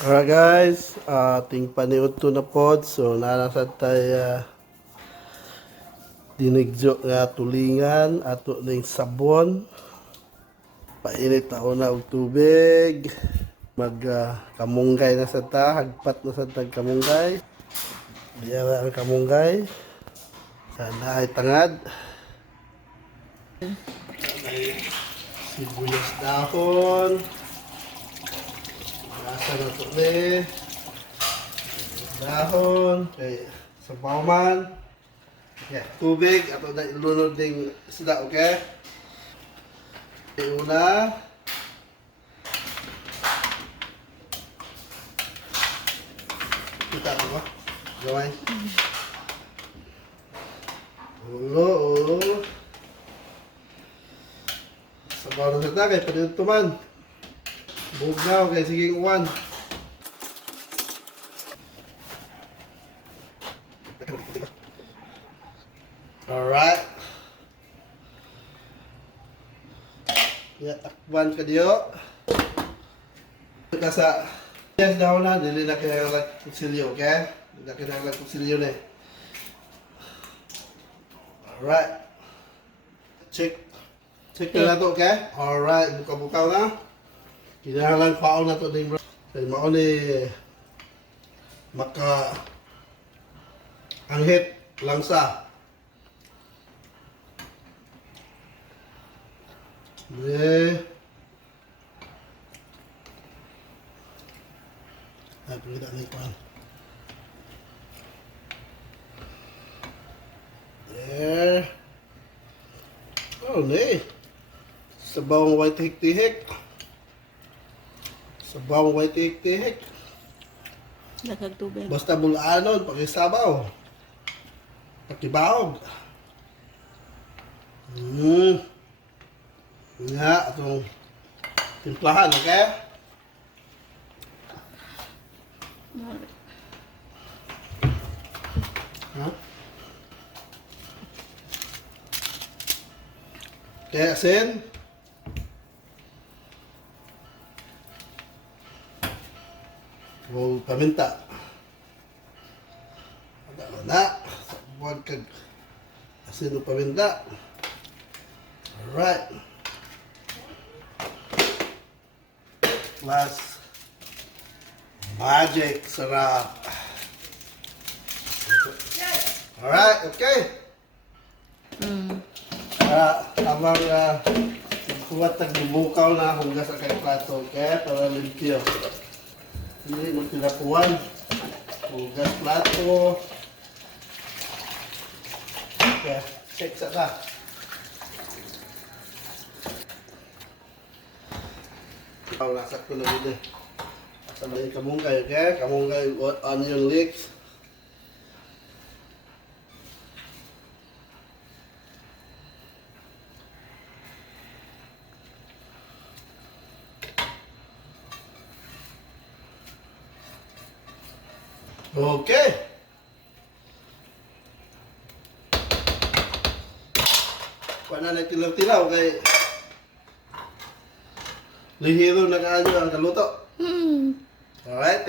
Alright guys, ating paniud to na pod. So narasad tayo dinigjo nga tulingan ato ning sabon. Painit na una og tubig. Mag kamunggay na sa ta, hagpat na sa tag kamunggay. Diara ang kamunggay. Sana ay tangad. May sibuyas dahon. Nasa na ito dahon, kay sabaw man. Yeah, tubig, ato na ilunod ding isda, okay? Una, kita mo ba? Gaway. Ulo. Sabaw na sa tagay, panito man. Bugaw, kay sige uwan. Alright. Ya, takban ka diyo. Kasa, yes, daw na, dili na kinahanglan kutsilyo, okay? Dili na kinahanglan kutsilyo na eh. Alright. Check na to, okay? Alright, buka-bukaw na. Kinahanglan paon na to din, bro. Kaya mao ni maka anghit langsa. Ay, pagkita na ikuan. There. Oh, ne. Sabawang white tihik-tihik. Sabawang white tihik-tihik. Daghang tubig. Basta bulanon, pakisabaw. Pakibawog. Nga, itong timplahan, okay? Ha? Okay, asin. O paminta. Ada na. Huwag kag asin o paminta. Alright. Plus magic sarap. Alright, okay. Habang kuwat nagbubukaw na hugas sa kay plato, okay? Para limpyo. Hindi mo tinapuan. Hugas plato. Okay, check sa ta. Ikaw nasak ko na dito. Sa may kamunggay, okay? Kamunggay onion leeks. Okay. Wala na tilaw-tilaw kay lihiro na kaanyo ang kaluto. Alright,